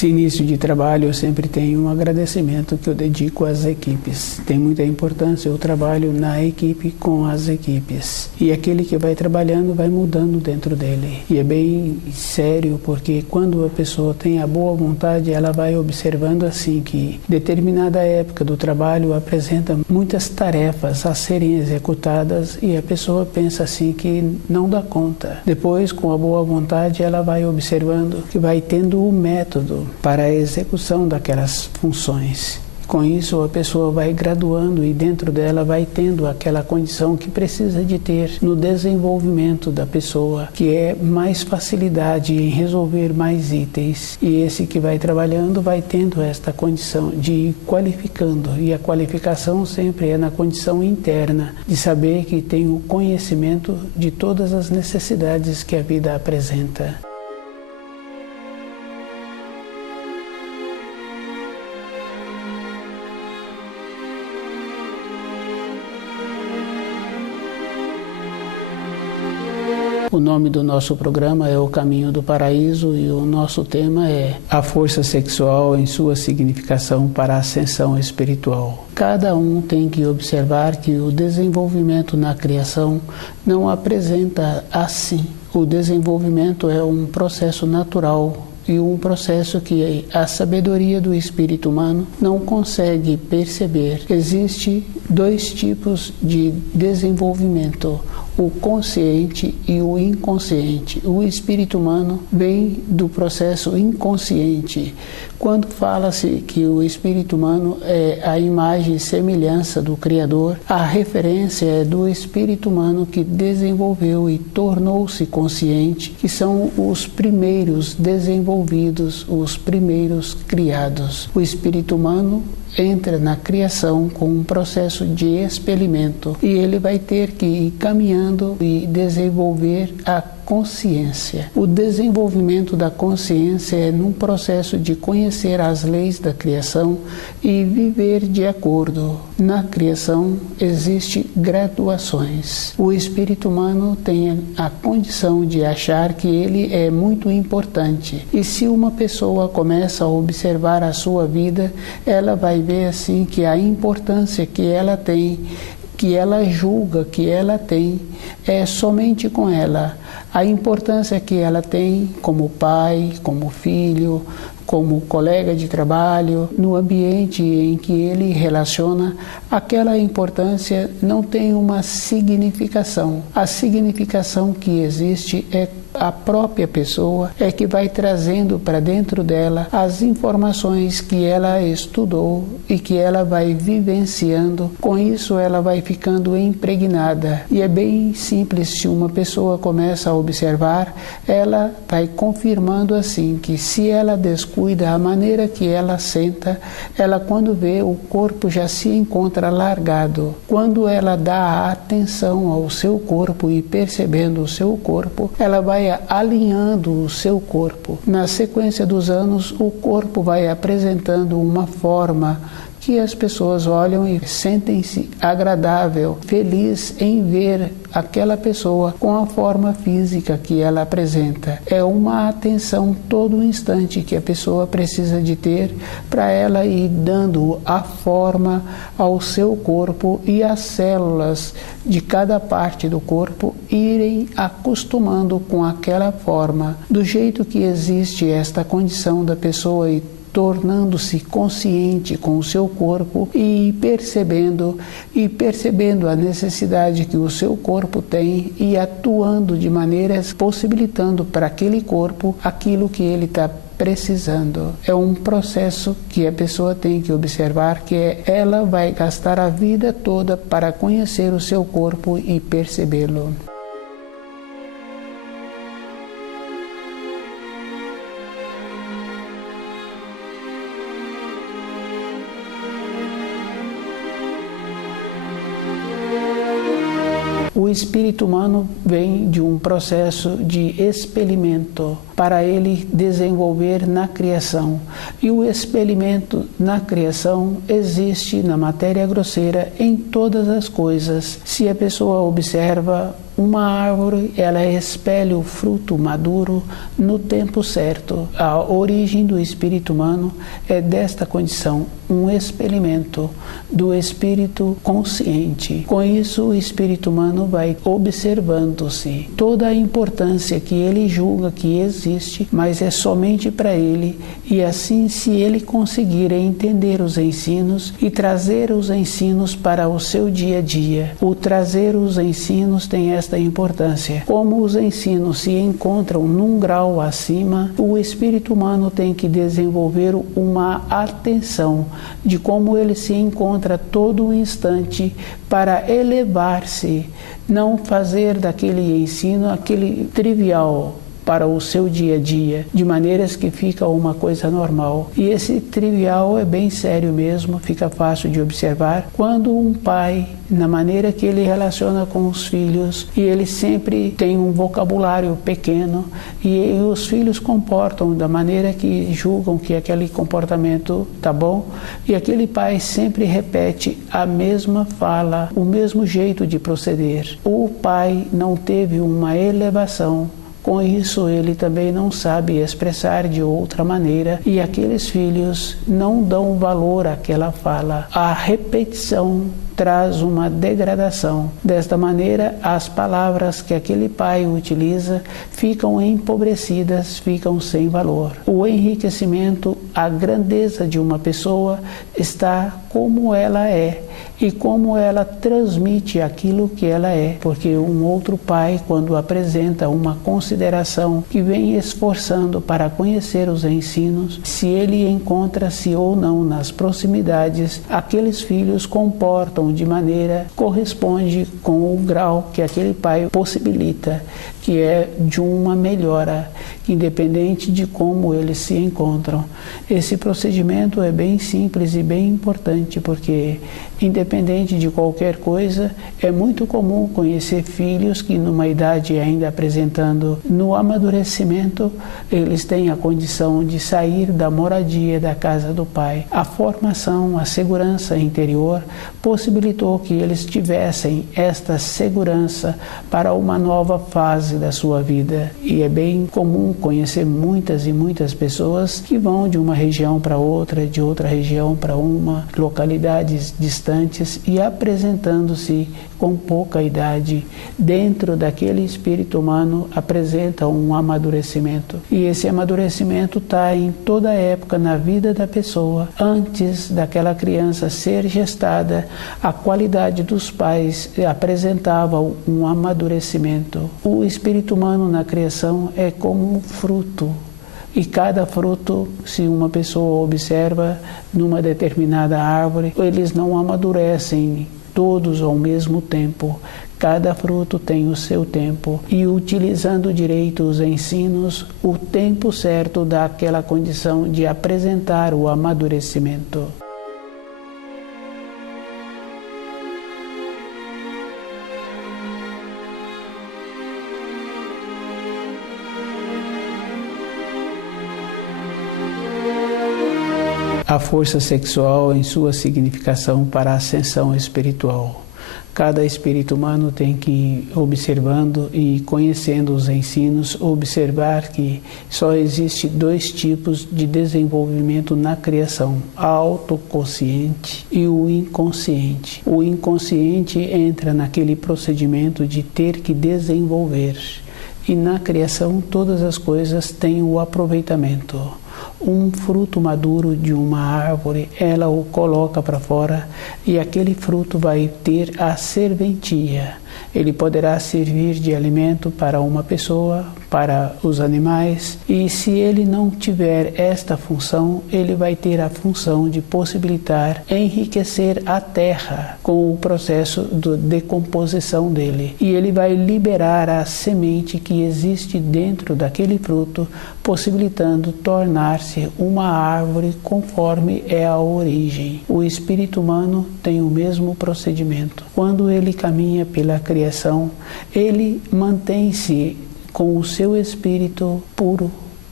Esse início de trabalho eu sempre tenho um agradecimento que eu dedico às equipes. Tem muita importância o trabalho na equipe com as equipes. E aquele que vai trabalhando vai mudando dentro dele. E é bem sério porque quando a pessoa tem a boa vontade, ela vai observando assim que determinada época do trabalho apresenta muitas tarefas a serem executadas e a pessoa pensa assim que não dá conta. Depois, com a boa vontade, ela vai observando que vai tendo o método para a execução daquelas funções. Com isso, a pessoa vai graduando e dentro dela vai tendo aquela condição que precisa de ter no desenvolvimento da pessoa, que é mais facilidade em resolver mais itens. E esse que vai trabalhando vai tendo esta condição de ir qualificando. E a qualificação sempre é na condição interna, de saber que tem o conhecimento de todas as necessidades que a vida apresenta. O nome do nosso programa é O Caminho do Paraíso e o nosso tema é a força sexual em sua significação para a ascensão espiritual. Cada um tem que observar que o desenvolvimento na criação não apresenta assim. O desenvolvimento é um processo natural e um processo que a sabedoria do espírito humano não consegue perceber. Existem dois tipos de desenvolvimento: o consciente e o inconsciente. O espírito humano vem do processo inconsciente. Quando fala-se que o espírito humano é a imagem e semelhança do Criador, a referência é do espírito humano que desenvolveu e tornou-se consciente, que são os primeiros desenvolvidos, os primeiros criados. O espírito humano entra na criação com um processo de experimento e ele vai ter que ir caminhando e desenvolver a consciência. O desenvolvimento da consciência é num processo de conhecer as leis da criação e viver de acordo. Na criação existem graduações. O espírito humano tem a condição de achar que ele é muito importante. E se uma pessoa começa a observar a sua vida, ela vai ver assim que a importância que ela tem, que ela julga que ela tem, é somente com ela. A importância que ela tem como pai, como filho, como colega de trabalho, no ambiente em que ele relaciona, aquela importância não tem uma significação. A significação que existe é a própria pessoa é que vai trazendo para dentro dela as informações que ela estudou e que ela vai vivenciando. Com isso ela vai ficando impregnada. E é bem simples, se uma pessoa começa a observar, ela vai confirmando assim que se ela descuida a maneira que ela senta, ela quando vê o corpo já se encontra largado. Quando ela dá a atenção ao seu corpo e percebendo o seu corpo, ela vai alinhando o seu corpo. Na sequência dos anos, o corpo vai apresentando uma forma que as pessoas olham e sentem-se agradável, feliz em ver aquela pessoa com a forma física que ela apresenta. É uma atenção todo instante que a pessoa precisa de ter para ela ir dando a forma ao seu corpo e as células de cada parte do corpo irem acostumando com aquela forma. Do jeito que existe esta condição da pessoa e tornando-se consciente com o seu corpo e percebendo a necessidade que o seu corpo tem e atuando de maneiras possibilitando para aquele corpo aquilo que ele está precisando. É um processo que a pessoa tem que observar, que ela vai gastar a vida toda para conhecer o seu corpo e percebê-lo. O espírito humano vem de um processo de experimento para ele desenvolver na criação. E o experimento na criação existe na matéria grosseira em todas as coisas. Se a pessoa observa Uma árvore, ela espelha o fruto maduro no tempo certo. A origem do espírito humano é desta condição, um experimento do espírito consciente. Com isso, o espírito humano vai observando-se toda a importância que ele julga que existe, mas é somente para ele, e assim, se ele conseguir entender os ensinos e trazer os ensinos para o seu dia a dia, o trazer os ensinos tem esta importância. Como os ensinos se encontram num grau acima, o espírito humano tem que desenvolver uma atenção de como ele se encontra todo o instante para elevar-se, não fazer daquele ensino aquele trivial para o seu dia a dia, de maneiras que fica uma coisa normal. E esse trivial é bem sério mesmo, fica fácil de observar quando um pai, na maneira que ele relaciona com os filhos, e ele sempre tem um vocabulário pequeno, e os filhos comportam da maneira que julgam que aquele comportamento tá bom, e aquele pai sempre repete a mesma fala, o mesmo jeito de proceder. O pai não teve uma elevação. Com isso, ele também não sabe expressar de outra maneira, e aqueles filhos não dão valor àquela fala. A repetição traz uma degradação. Desta maneira, as palavras que aquele pai utiliza ficam empobrecidas, ficam sem valor. O enriquecimento, a grandeza de uma pessoa está como ela é e como ela transmite aquilo que ela é, porque um outro pai, quando apresenta uma consideração que vem esforçando para conhecer os ensinos, se ele encontra-se ou não nas proximidades, aqueles filhos comportam de maneira que corresponde com o grau que aquele pai possibilita, que é de uma melhora, independente de como eles se encontram. Esse procedimento é bem simples e bem importante, porque independente de qualquer coisa, é muito comum conhecer filhos que numa idade ainda apresentando no amadurecimento, eles têm a condição de sair da moradia da casa do pai. A formação, a segurança interior possibilitou que eles tivessem esta segurança para uma nova fase da sua vida. E é bem comum conhecer muitas e muitas pessoas que vão de uma região para outra, de outra região para uma, localidades distantes, e apresentando-se com pouca idade, dentro daquele espírito humano, apresenta um amadurecimento. E esse amadurecimento está em toda época na vida da pessoa. Antes daquela criança ser gestada, a qualidade dos pais apresentava um amadurecimento. O espírito humano na criação é como um fruto. E cada fruto, se uma pessoa observa numa determinada árvore, eles não amadurecem todos ao mesmo tempo. Cada fruto tem o seu tempo, e utilizando direito os ensinos, o tempo certo dá aquela condição de apresentar o amadurecimento. A força sexual em sua significação para a ascensão espiritual. Cada espírito humano tem que ir observando e conhecendo os ensinos, observar que só existe 2 tipos de desenvolvimento na criação: a autoconsciente e o inconsciente. O inconsciente entra naquele procedimento de ter que desenvolver, e na criação todas as coisas têm o aproveitamento. Um fruto maduro de uma árvore, ela o coloca para fora, e aquele fruto vai ter a serventia. Ele poderá servir de alimento para uma pessoa, para os animais, e se ele não tiver esta função, ele vai ter a função de possibilitar enriquecer a terra com o processo de decomposição dele. E ele vai liberar a semente que existe dentro daquele fruto, possibilitando tornar-se uma árvore conforme é a origem. O espírito humano tem o mesmo procedimento. Quando ele caminha pela criação, ele mantém-se com o seu espírito puro,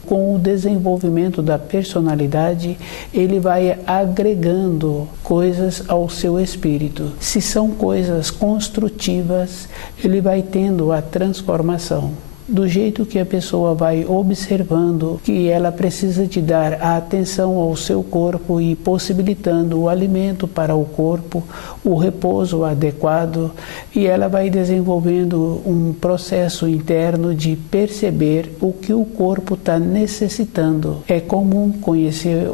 com o desenvolvimento da personalidade, ele vai agregando coisas ao seu espírito. Se são coisas construtivas, ele vai tendo a transformação. Do jeito que a pessoa vai observando que ela precisa de dar a atenção ao seu corpo e possibilitando o alimento para o corpo, o repouso adequado, e ela vai desenvolvendo um processo interno de perceber o que o corpo está necessitando. É comum conhecer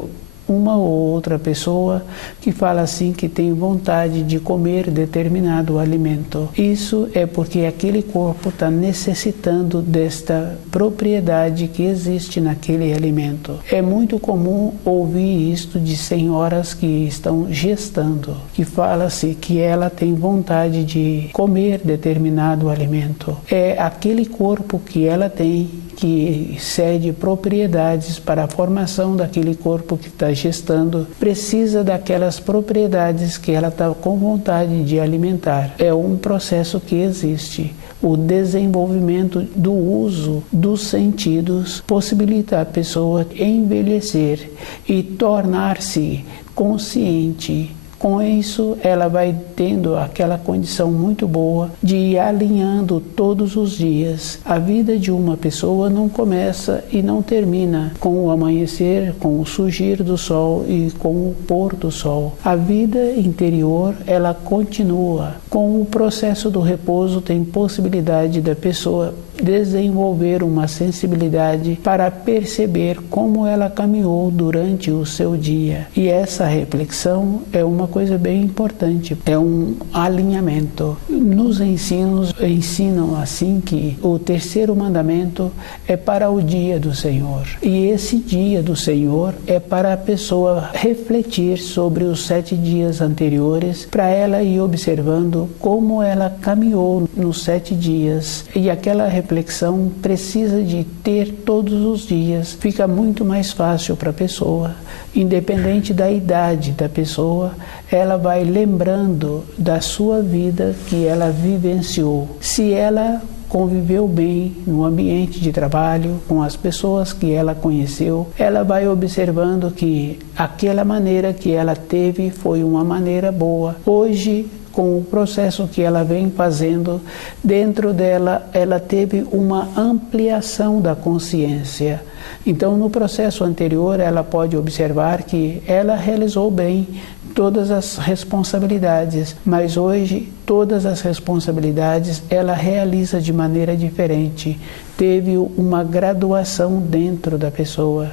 uma ou outra pessoa que fala assim que tem vontade de comer determinado alimento. Isso é porque aquele corpo está necessitando desta propriedade que existe naquele alimento. É muito comum ouvir isto de senhoras que estão gestando, que fala-se que ela tem vontade de comer determinado alimento. É aquele corpo que ela tem que cede propriedades para a formação daquele corpo que está gestando, precisa daquelas propriedades que ela está com vontade de alimentar. É um processo que existe. O desenvolvimento do uso dos sentidos possibilita a pessoa envelhecer e tornar-se consciente. Com isso, ela vai tendo aquela condição muito boa de ir alinhando todos os dias. A vida de uma pessoa não começa e não termina com o amanhecer, com o surgir do sol e com o pôr do sol. A vida interior, ela continua. Com o processo do repouso, tem possibilidade da pessoa desenvolver uma sensibilidade para perceber como ela caminhou durante o seu dia. E essa reflexão é uma coisa bem importante, é um alinhamento. Nos ensinos ensinam assim que o terceiro mandamento é para o dia do Senhor. E esse dia do Senhor é para a pessoa refletir sobre os 7 dias anteriores, para ela ir observando como ela caminhou nos 7 dias. E aquela reflexão precisa de ter todos os dias. Fica muito mais fácil para a pessoa, independente da idade da pessoa, ela vai lembrando da sua vida que ela vivenciou. Se ela conviveu bem no ambiente de trabalho, com as pessoas que ela conheceu, ela vai observando que aquela maneira que ela teve foi uma maneira boa. Hoje, com o processo que ela vem fazendo, dentro dela, ela teve uma ampliação da consciência. Então, no processo anterior, ela pode observar que ela realizou bem todas as responsabilidades, mas hoje, todas as responsabilidades ela realiza de maneira diferente. Teve uma graduação dentro da pessoa.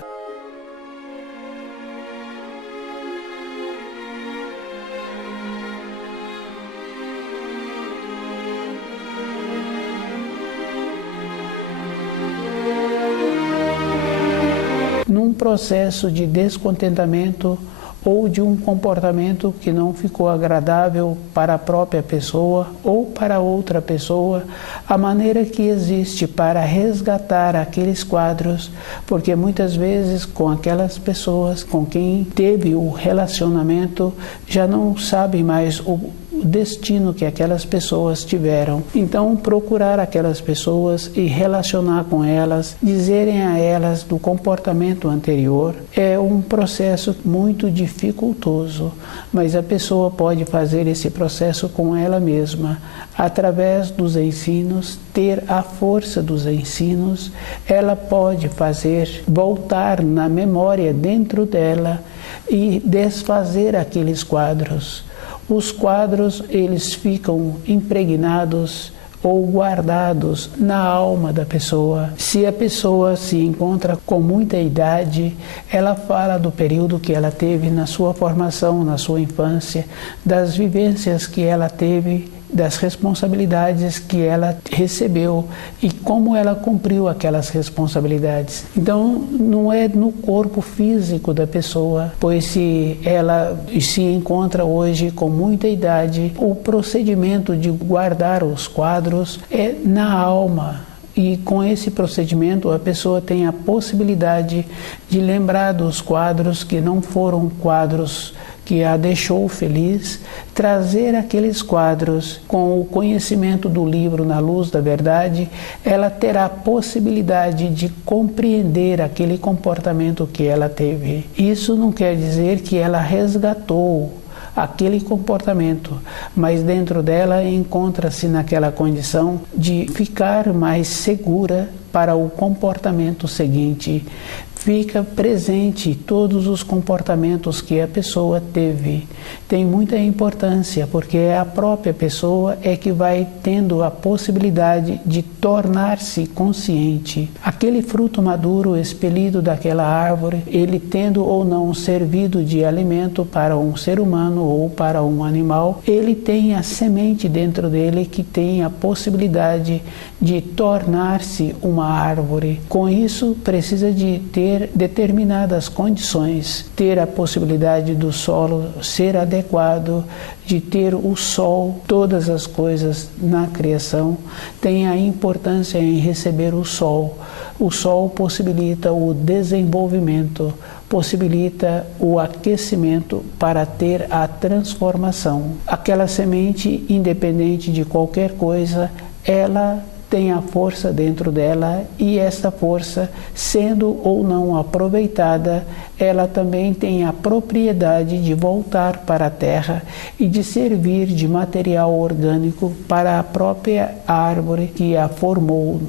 Num processo de descontentamento ou de um comportamento que não ficou agradável para a própria pessoa ou para outra pessoa, a maneira que existe para resgatar aqueles quadros, porque muitas vezes com aquelas pessoas com quem teve o relacionamento já não sabe mais o destino que aquelas pessoas tiveram. Então, procurar aquelas pessoas e relacionar com elas, dizerem a elas do comportamento anterior, é um processo muito dificultoso, mas a pessoa pode fazer esse processo com ela mesma, através dos ensinos, ter a força dos ensinos, ela pode fazer voltar na memória dentro dela e desfazer aqueles quadros. Os quadros, eles ficam impregnados ou guardados na alma da pessoa. Se a pessoa se encontra com muita idade, ela fala do período que ela teve na sua formação, na sua infância, das vivências que ela teve, das responsabilidades que ela recebeu e como ela cumpriu aquelas responsabilidades. Então, não é no corpo físico da pessoa, pois se ela se encontra hoje com muita idade, o procedimento de guardar os quadros é na alma. E com esse procedimento a pessoa tem a possibilidade de lembrar dos quadros que não foram quadros que a deixou feliz, trazer aqueles quadros com o conhecimento do livro Na Luz da Verdade, ela terá a possibilidade de compreender aquele comportamento que ela teve. Isso não quer dizer que ela resgatou aquele comportamento, mas dentro dela encontra-se naquela condição de ficar mais segura para o comportamento seguinte. Fica presente todos os comportamentos que a pessoa teve. Tem muita importância, porque a própria pessoa é que vai tendo a possibilidade de tornar-se consciente. Aquele fruto maduro expelido daquela árvore, ele tendo ou não servido de alimento para um ser humano ou para um animal, ele tem a semente dentro dele que tem a possibilidade de tornar-se uma árvore. Com isso, precisa de ter determinadas condições, ter a possibilidade do solo ser adequado, de ter o sol. Todas as coisas na criação têm a importância em receber o sol. O sol possibilita o desenvolvimento, possibilita o aquecimento para ter a transformação. Aquela semente, independente de qualquer coisa, ela tem a força dentro dela, e essa força, sendo ou não aproveitada, ela também tem a propriedade de voltar para a terra e de servir de material orgânico para a própria árvore que a formou.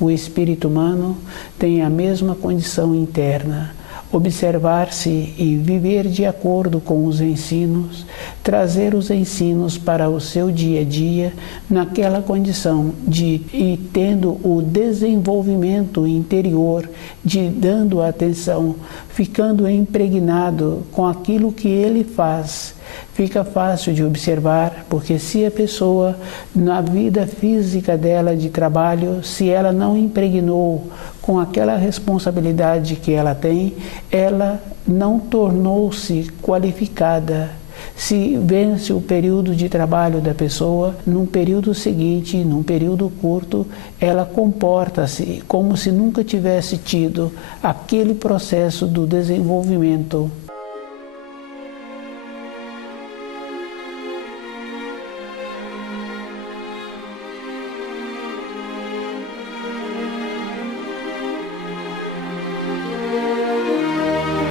O espírito humano tem a mesma condição interna. Observar-se e viver de acordo com os ensinos, trazer os ensinos para o seu dia a dia, naquela condição de ir tendo o desenvolvimento interior, de dando atenção, ficando impregnado com aquilo que ele faz. Fica fácil de observar, porque se a pessoa, na vida física dela de trabalho, se ela não impregnou com aquela responsabilidade que ela tem, ela não tornou-se qualificada. Se vence o período de trabalho da pessoa, num período seguinte, num período curto, ela comporta-se como se nunca tivesse tido aquele processo do desenvolvimento.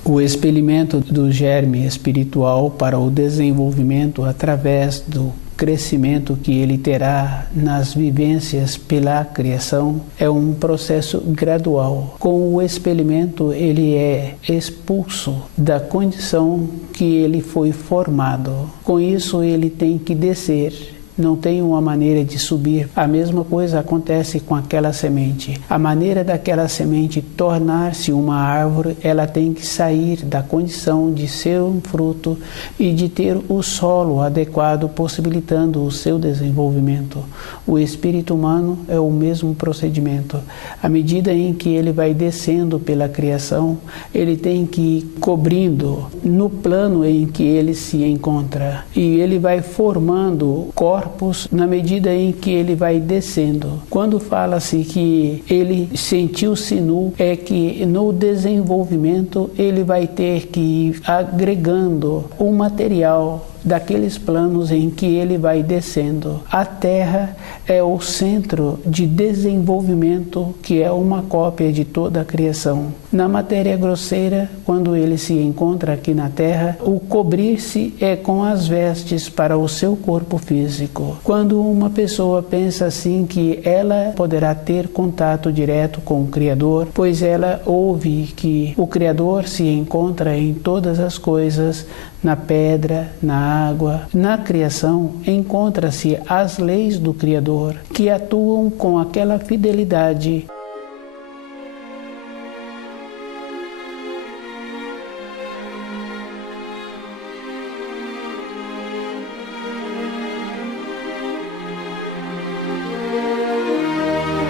O expelimento do germe espiritual para o desenvolvimento através do crescimento que ele terá nas vivências pela criação é um processo gradual. Com o experimento, ele é expulso da condição que ele foi formado. Com isso, ele tem que descer. Não tem uma maneira de subir. A mesma coisa acontece com aquela semente. A maneira daquela semente tornar-se uma árvore, ela tem que sair da condição de ser um fruto e de ter o solo adequado, possibilitando o seu desenvolvimento. O espírito humano é o mesmo procedimento. À medida em que ele vai descendo pela criação, ele tem que ir cobrindo no plano em que ele se encontra. E ele vai formando corpos na medida em que ele vai descendo. Quando fala-se que ele sentiu-se nu, é que no desenvolvimento ele vai ter que ir agregando o material daqueles planos em que ele vai descendo. A Terra é o centro de desenvolvimento, que é uma cópia de toda a criação. Na matéria grosseira, quando ele se encontra aqui na Terra, o cobrir-se é com as vestes para o seu corpo físico. Quando uma pessoa pensa assim que ela poderá ter contato direto com o Criador, pois ela ouve que o Criador se encontra em todas as coisas, na pedra, na água. Na criação encontra-se as leis do Criador, que atuam com aquela fidelidade.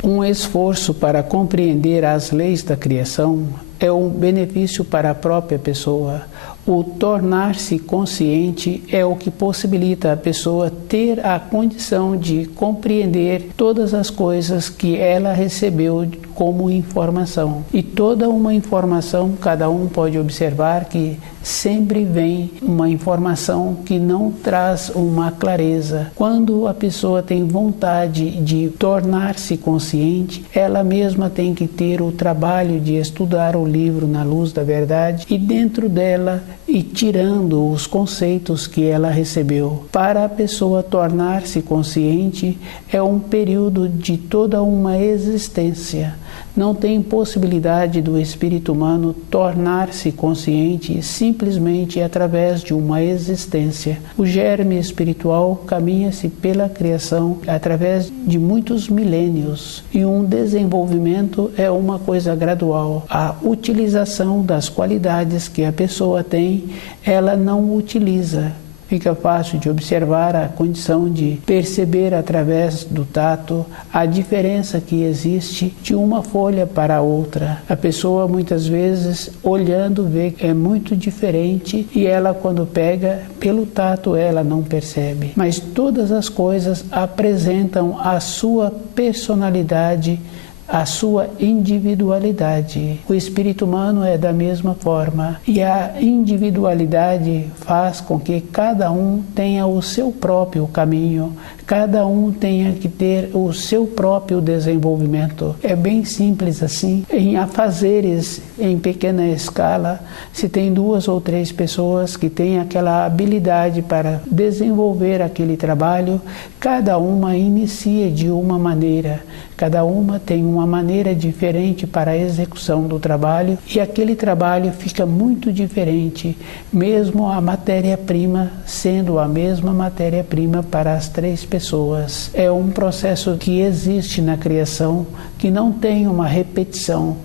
Um esforço para compreender as leis da criação é um benefício para a própria pessoa. O tornar-se consciente é o que possibilita a pessoa ter a condição de compreender todas as coisas que ela recebeu como informação. E toda uma informação, cada um pode observar que sempre vem uma informação que não traz uma clareza. Quando a pessoa tem vontade de tornar-se consciente, ela mesma tem que ter o trabalho de estudar o livro Na Luz da Verdade e dentro dela e tirando os conceitos que ela recebeu. Para a pessoa tornar-se consciente é um período de toda uma existência. Não tem possibilidade do espírito humano tornar-se consciente simplesmente através de uma existência. O germe espiritual caminha-se pela criação através de muitos milênios e um desenvolvimento é uma coisa gradual. A utilização das qualidades que a pessoa tem, ela não utiliza. Fica fácil de observar a condição de perceber através do tato a diferença que existe de uma folha para outra. A pessoa muitas vezes olhando vê que é muito diferente e ela quando pega pelo tato ela não percebe. Mas todas as coisas apresentam a sua personalidade, a sua individualidade. O espírito humano é da mesma forma e a individualidade faz com que cada um tenha o seu próprio caminho, cada um tenha que ter o seu próprio desenvolvimento. É bem simples assim. Em afazeres em pequena escala, se tem 2 ou 3 pessoas que têm aquela habilidade para desenvolver aquele trabalho, cada uma inicia de uma maneira. Cada uma tem uma maneira diferente para a execução do trabalho e aquele trabalho fica muito diferente, mesmo a matéria-prima sendo a mesma matéria-prima para as 3 pessoas. É um processo que existe na criação, que não tem uma repetição.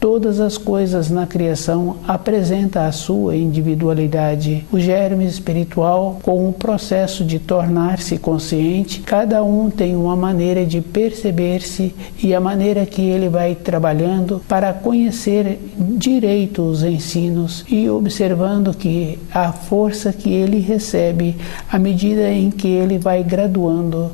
Todas as coisas na criação apresentam a sua individualidade. O germe espiritual, com o processo de tornar-se consciente, cada um tem uma maneira de perceber-se e a maneira que ele vai trabalhando para conhecer direito os ensinos e observando que a força que ele recebe à medida em que ele vai graduando.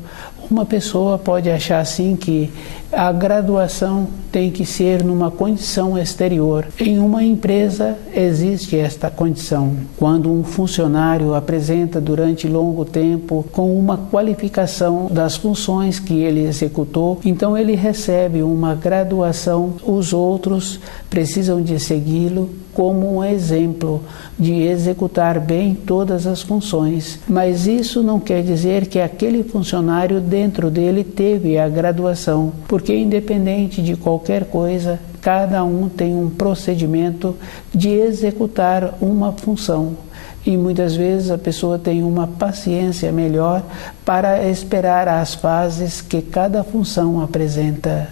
Uma pessoa pode achar assim que a graduação tem que ser numa condição exterior. Em uma empresa existe esta condição. Quando um funcionário apresenta durante longo tempo com uma qualificação das funções que ele executou, então ele recebe uma graduação. Os outros precisam de segui-lo como um exemplo de executar bem todas as funções. Mas isso não quer dizer que aquele funcionário dentro dele teve a graduação, porque independente de qualquer coisa, cada um tem um procedimento de executar uma função. E muitas vezes a pessoa tem uma paciência melhor para esperar as fases que cada função apresenta.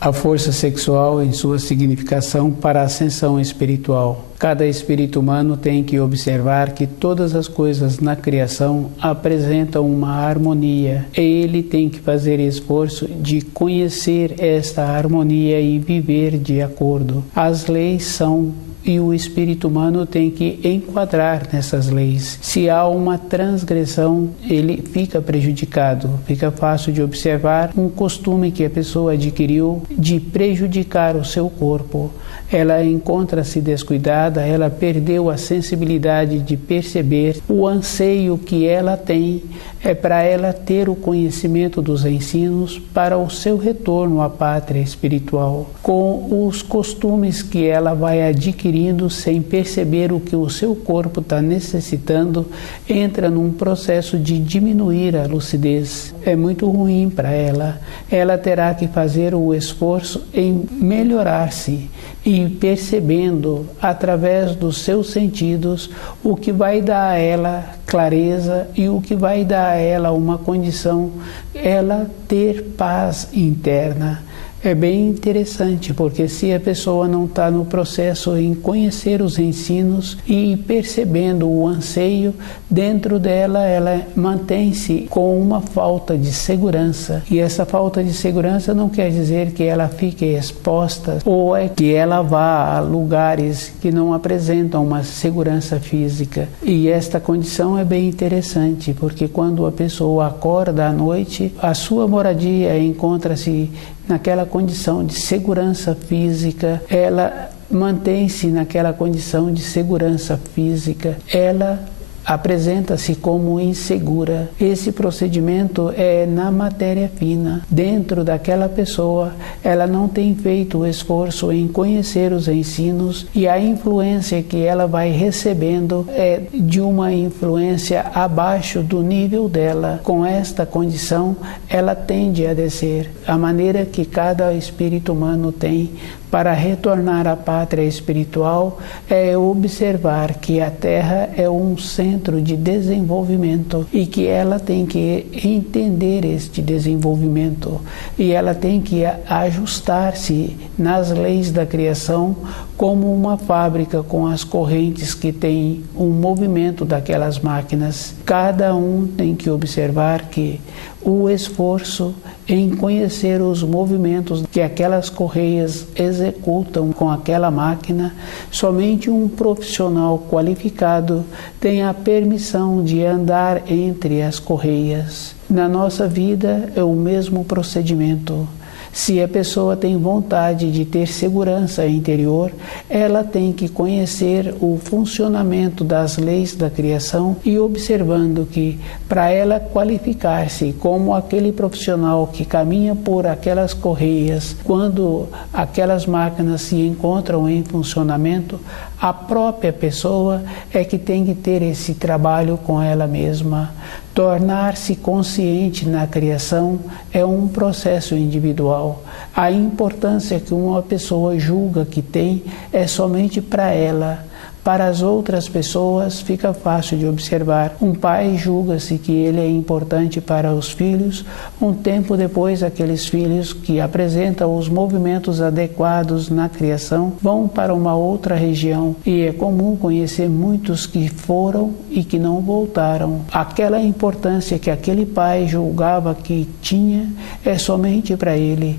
A força sexual em sua significação para a ascensão espiritual. Cada espírito humano tem que observar que todas as coisas na criação apresentam uma harmonia. E ele tem que fazer esforço de conhecer esta harmonia e viver de acordo. As leis são e o espírito humano tem que enquadrar nessas leis. Se há uma transgressão, ele fica prejudicado. Fica fácil de observar um costume que a pessoa adquiriu de prejudicar o seu corpo. Ela encontra-se descuidada, ela perdeu a sensibilidade de perceber o anseio que ela tem é para ela ter o conhecimento dos ensinos para o seu retorno à pátria espiritual, com os costumes que ela vai adquirindo sem perceber o que o seu corpo está necessitando, entra num processo de diminuir a lucidez. É muito ruim para ela. Ela terá que fazer o esforço em melhorar-se e percebendo através dos seus sentidos o que vai dar a ela clareza e o que vai dar a ela uma condição, ela ter paz interna. É bem interessante, porque se a pessoa não está no processo em conhecer os ensinos e percebendo o anseio dentro dela, ela mantém-se com uma falta de segurança. E essa falta de segurança não quer dizer que ela fique exposta ou é que ela vá a lugares que não apresentam uma segurança física. E esta condição é bem interessante, porque quando a pessoa acorda à noite, a sua moradia encontra-se naquela condição de segurança física, ela mantém-se naquela condição de segurança física, ela apresenta-se como insegura. Esse procedimento é na matéria fina. Dentro daquela pessoa, ela não tem feito o esforço em conhecer os ensinos e a influência que ela vai recebendo é de uma influência abaixo do nível dela. Com esta condição, ela tende a descer. A maneira que cada espírito humano tem para retornar à pátria espiritual é observar que a Terra é um centro de desenvolvimento e que ela tem que entender este desenvolvimento e ela tem que ajustar-se nas leis da criação como uma fábrica com as correntes que tem um movimento daquelas máquinas. Cada um tem que observar que o esforço em conhecer os movimentos que aquelas correias executam com aquela máquina, somente um profissional qualificado tem a permissão de andar entre as correias. Na nossa vida é o mesmo procedimento. Se a pessoa tem vontade de ter segurança interior, ela tem que conhecer o funcionamento das leis da criação e observando que, para ela qualificar-se como aquele profissional que caminha por aquelas correias, quando aquelas máquinas se encontram em funcionamento, a própria pessoa é que tem que ter esse trabalho com ela mesma. Tornar-se consciente na criação é um processo individual. A importância que uma pessoa julga que tem é somente para ela. Para as outras pessoas fica fácil de observar. Um pai julga-se que ele é importante para os filhos. Um tempo depois, aqueles filhos que apresentam os movimentos adequados na criação vão para uma outra região. E é comum conhecer muitos que foram e que não voltaram. Aquela importância que aquele pai julgava que tinha é somente para ele.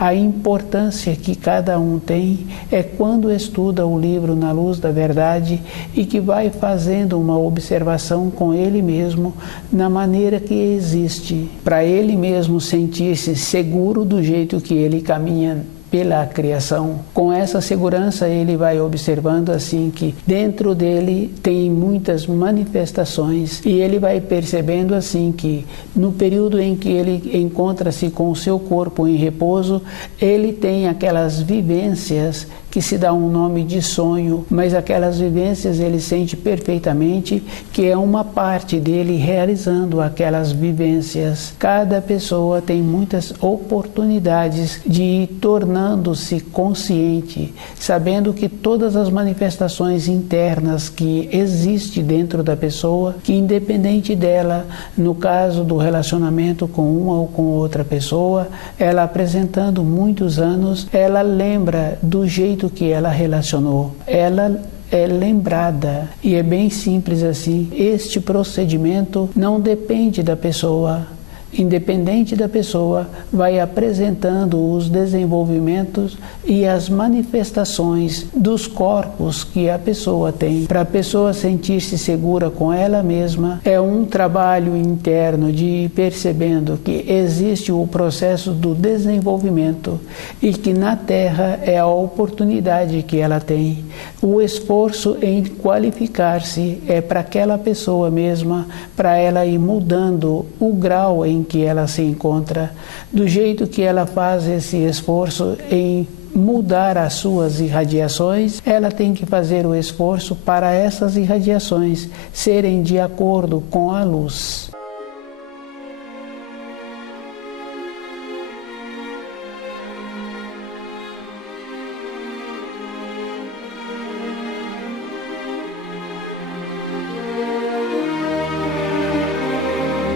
A importância que cada um tem é quando estuda o livro Na Luz da Verdade e que vai fazendo uma observação com ele mesmo na maneira que existe, para ele mesmo sentir-se seguro do jeito que ele caminha pela criação. Com essa segurança ele vai observando assim que dentro dele tem muitas manifestações e ele vai percebendo assim que no período em que ele encontra-se com o seu corpo em repouso, ele tem aquelas vivências que se dá um nome de sonho, mas aquelas vivências ele sente perfeitamente que é uma parte dele realizando aquelas vivências. Cada pessoa tem muitas oportunidades de ir tornando-se consciente, sabendo que todas as manifestações internas que existem dentro da pessoa, que independente dela, no caso do relacionamento com uma ou com outra pessoa, ela apresentando muitos anos, ela lembra do jeito que ela relacionou. Ela é lembrada e é bem simples assim. Este procedimento não depende da pessoa. Independente da pessoa, vai apresentando os desenvolvimentos e as manifestações dos corpos que a pessoa tem. Para a pessoa sentir-se segura com ela mesma, é um trabalho interno de ir percebendo que existe o processo do desenvolvimento e que na Terra é a oportunidade que ela tem. O esforço em qualificar-se é para aquela pessoa mesma, para ela ir mudando o grau em que ela se encontra, do jeito que ela faz esse esforço em mudar as suas irradiações, ela tem que fazer o esforço para essas irradiações serem de acordo com a luz.